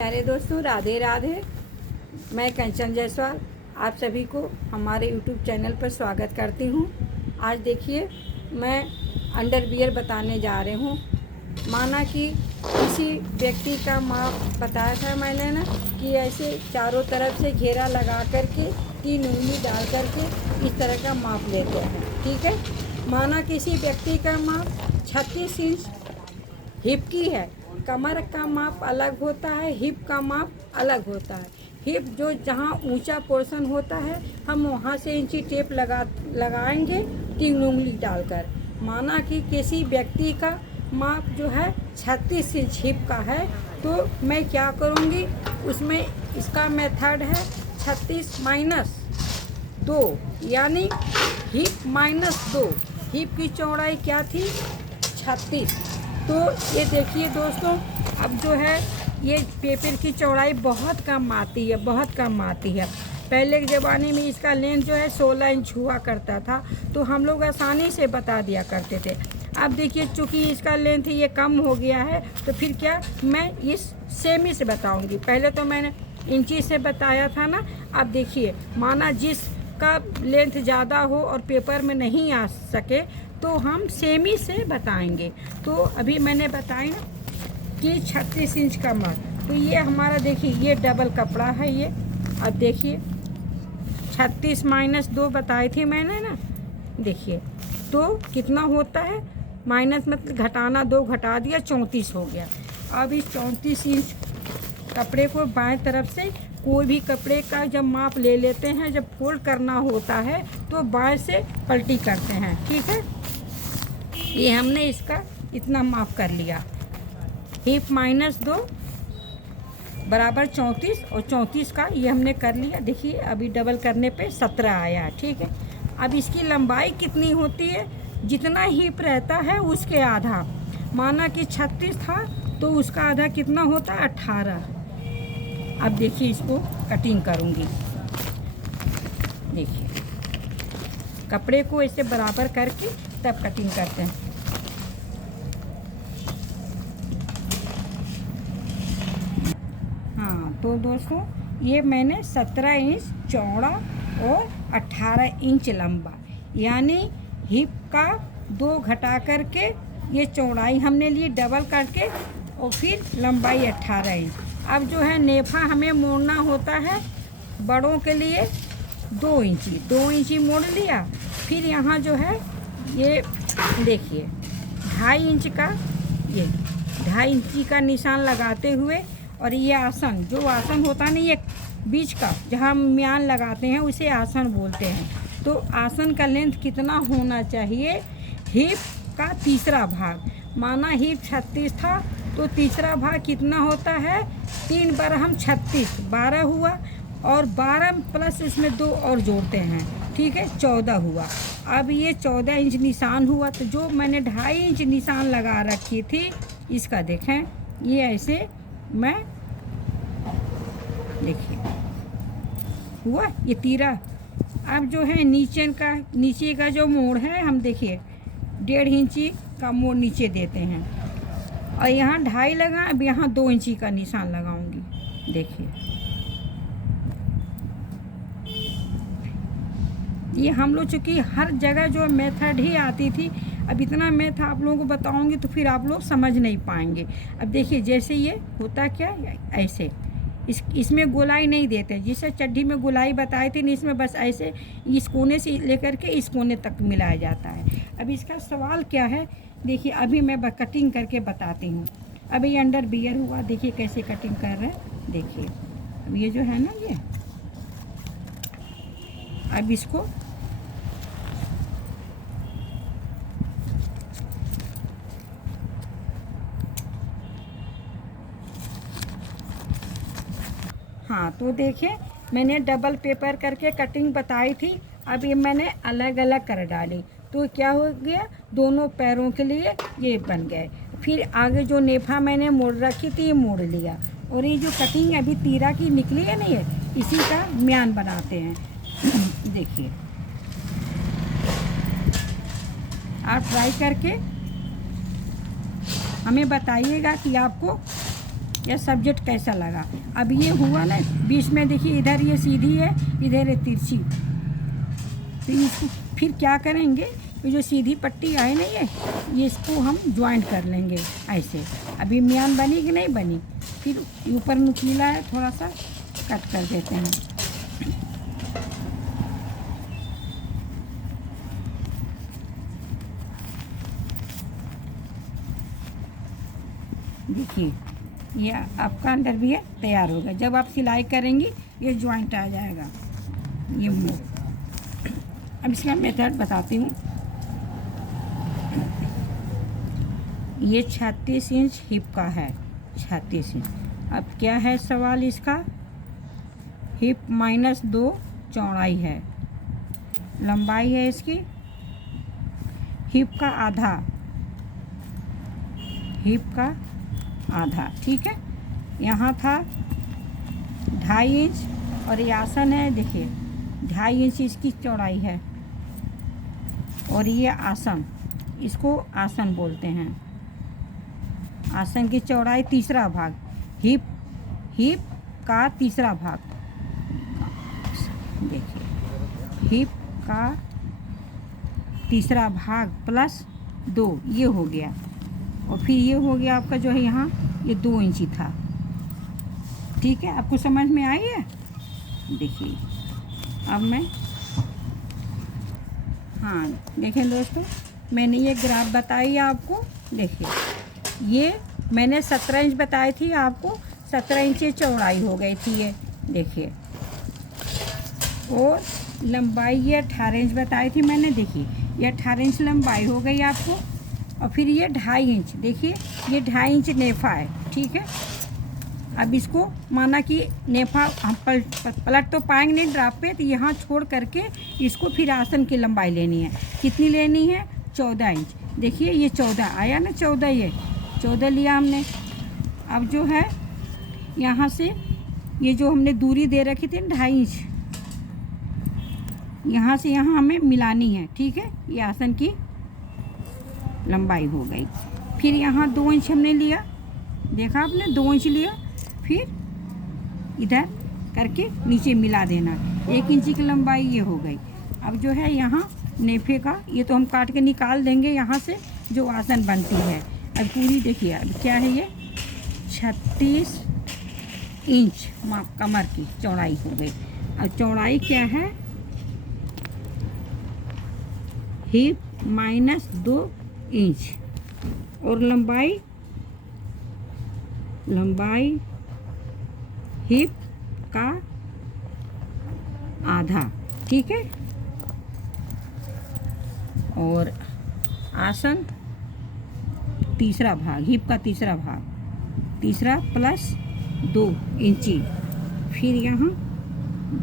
प्यारे दोस्तों, राधे राधे। मैं कंचन जायसवाल आप सभी को हमारे YouTube चैनल पर स्वागत करती हूँ। आज देखिए, मैं अंडरवियर बताने जा रही हूँ। माना कि किसी व्यक्ति का माप बताया था मैंने ना, कि ऐसे चारों तरफ से घेरा लगा करके 3 उंगली डाल करके इस तरह का माप लेते हैं। ठीक है। माना किसी व्यक्ति का माप 36 इंच हिप की है। कमर का माप अलग होता है, हिप का माप अलग होता है। हिप जो जहाँ ऊंचा पोर्शन होता है, हम वहाँ से इंची टेप लगाएंगे 3 उंगली डालकर। माना कि किसी व्यक्ति का माप जो है 36 इंच हिप का है, तो मैं क्या करूँगी, उसमें इसका मेथड है 36 माइनस 2, यानी हिप माइनस 2। हिप की चौड़ाई क्या थी? 36। तो ये देखिए दोस्तों, अब जो है ये पेपर की चौड़ाई बहुत कम आती है, बहुत कम आती है। पहले के ज़माने में इसका लेंथ जो है 16 इंच हुआ करता था, तो हम लोग आसानी से बता दिया करते थे। अब देखिए, चूँकि इसका लेंथ ये कम हो गया है, तो फिर क्या, मैं इस सेमी से बताऊंगी। पहले तो मैंने इंची से बताया था ना। अब देखिए, माना जिसका लेंथ ज़्यादा हो और पेपर में नहीं आ सके, तो हम सेमी से बताएंगे। तो अभी मैंने बताया ना कि 36 इंच का माप, तो ये हमारा देखिए, ये डबल कपड़ा है ये। अब देखिए, 36 माइनस 2 बताई थी मैंने ना। देखिए तो कितना होता है, माइनस मतलब घटाना, 2 घटा दिया, 34 हो गया। अब इस 34 इंच कपड़े को बाएं तरफ से, कोई भी कपड़े का जब माप ले लेते हैं, जब फोल्ड करना होता है तो बाएं से पलटी करते हैं। ठीक है। ये हमने इसका इतना माप कर लिया। हिप माइनस 2 बराबर 34, और 34 का ये हमने कर लिया। देखिए, अभी डबल करने पे 17 आया है। ठीक है। अब इसकी लंबाई कितनी होती है? जितना हिप रहता है उसके आधा। माना कि 36 था, तो उसका आधा कितना होता है? 18। अब देखिए, इसको कटिंग करूँगी। देखिए, कपड़े को ऐसे बराबर करके तब कटिंग करते हैं। हाँ, तो दोस्तों, ये मैंने 17 इंच चौड़ा और 18 इंच लंबा, यानी हिप का 2 घटा करके ये चौड़ाई हमने ली डबल करके, और फिर लंबाई 18 इंच। अब जो है नेफा हमें मोड़ना होता है बड़ों के लिए 2 इंची, 2 इंची मोड़ लिया। फिर यहाँ जो है ये देखिए 2.5 इंच का, ये 2.5 इंची का निशान लगाते हुए, और ये आसन, जो आसन होता है ना, ये बीच का जहाँ हम म्यान लगाते हैं उसे आसन बोलते हैं। तो आसन का लेंथ कितना होना चाहिए? हिप का तीसरा भाग। माना हिप 36 था, तो तीसरा भाग कितना होता है? 3 बार हम 36, 12 हुआ, और 12 प्लस इसमें 2 और जोड़ते हैं। ठीक है, 14 हुआ। अब ये 14 इंच निशान हुआ। तो जो मैंने 2.5 इंच निशान लगा रखी थी, इसका देखें, ये ऐसे मैं, देखिए हुआ ये तीरा। अब जो है नीचे का जो मोड़ है, हम देखिए 1.5 इंची का मोड़ नीचे देते हैं, और यहाँ 2.5 लगा। अब यहाँ 2 इंची का निशान लगाऊंगी। देखिए, ये हम लोग चूँकि हर जगह जो मेथड ही आती थी, अब इतना मेथड आप लोगों को बताऊंगी तो फिर आप लोग समझ नहीं पाएंगे। अब देखिए, जैसे ये होता क्या, ऐसे इसमें गोलाई नहीं देते, जिसे चड्ढी में गोलाई बताई थी, इसमें बस ऐसे इस कोने से लेकर के इस कोने तक मिलाया जाता है। अब इसका सवाल क्या है, देखिए अभी मैं कटिंग करके बताती हूँ। अब ये अंडर बियर हुआ, देखिए कैसे कटिंग कर रहे हैं। देखिए, अब ये जो है ना, ये अब इसको हाँ, तो देखिए, मैंने डबल पेपर करके कटिंग बताई थी। अब ये मैंने अलग अलग कर डाली, तो क्या हो गया, दोनों पैरों के लिए ये बन गए। फिर आगे जो नेफा मैंने मोड़ रखी थी, ये मोड़ लिया, और ये जो कटिंग अभी तीरा की निकली है नहीं है, इसी का म्यान बनाते हैं। देखिए, आप ट्राई करके हमें बताइएगा कि आपको या सब्जेक्ट कैसा लगा। अब ये हुआ ना, बीच में देखिए इधर ये सीधी है, इधर ये तिरछी, तो इसको फिर क्या करेंगे, ये जो सीधी पट्टी आई ना ये इसको हम ज्वाइंट कर लेंगे ऐसे। अभी मियान बनी कि नहीं बनी, फिर ऊपर नुकीला है थोड़ा सा कट कर देते हैं। देखिए ये आपका अंडरवियर तैयार होगा। जब आप सिलाई करेंगी ये ज्वाइंट आ जाएगा। ये अब इसका मेथड बताती हूँ। ये 36 इंच हिप का है, 36 इंच। अब क्या है सवाल इसका, हिप -2 चौड़ाई है, लंबाई है इसकी हिप का आधा, हिप का आधा, ठीक है। यहाँ था 2.5 इंच और ये आसन है, देखिए 2.5 इंच इसकी चौड़ाई है। और ये आसन, इसको आसन बोलते हैं। आसन की चौड़ाई तीसरा भाग, हिप का तीसरा भाग, देखिए हिप का तीसरा भाग +2, ये हो गया। और फिर ये हो गया आपका जो है यहाँ ये 2 इंची था, ठीक है। आपको समझ में आई है। देखिए अब मैं, हाँ देखें दोस्तों, मैंने ये ग्राफ बताई आपको। देखिए ये मैंने 17 इंच बताई थी आपको, 17 इंच चौड़ाई हो गई थी ये, देखिए। और लंबाई ये 18 इंच बताई थी मैंने, देखिए ये 18 इंच लंबाई हो गई आपको। और फिर ये 2.5 इंच, देखिए ये 2.5 इंच नेफा है, ठीक है। अब इसको माना कि नेफा हम पलट तो पाएंगे नहीं ड्राप पे, तो यहाँ छोड़ करके इसको फिर आसन की लंबाई लेनी है। कितनी लेनी है, 14 इंच। देखिए ये 14 आया ना, 14 ये 14 लिया हमने। अब जो है यहाँ से ये जो हमने दूरी दे रखी थी 2.5 इंच, यहाँ से यहाँ हमें मिलानी है, ठीक है। ये आसन की लंबाई हो गई। फिर यहाँ 2 इंच हमने लिया, देखा आपने 2 इंच लिया, फिर इधर करके नीचे मिला देना, 1 इंची की लंबाई ये हो गई। अब जो है यहाँ नेफे का ये तो हम काट के निकाल देंगे यहाँ से, जो आसन बनती है। अब पूरी देखिए अब क्या है, ये 36 इंच कमर की चौड़ाई हो गई। अब चौड़ाई क्या है, हिप -2 इंच और लंबाई हिप का आधा, ठीक है। और आसन तीसरा भाग, हिप का तीसरा भाग, तीसरा +2 इंची, फिर यहाँ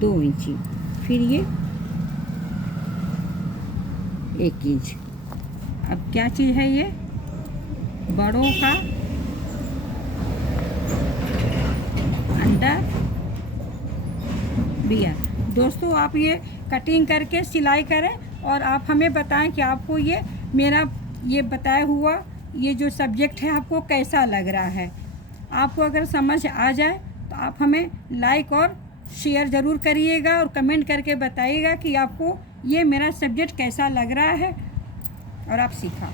2 इंची, फिर ये 1 इंच। अब क्या चीज़ है ये, बड़ों का अंडर वियर। दोस्तों आप ये कटिंग करके सिलाई करें और आप हमें बताएं कि आपको ये मेरा ये बताया हुआ ये जो सब्जेक्ट है आपको कैसा लग रहा है। आपको अगर समझ आ जाए तो आप हमें लाइक और शेयर ज़रूर करिएगा और कमेंट करके बताइएगा कि आपको ये मेरा सब्जेक्ट कैसा लग रहा है और आप सीखा।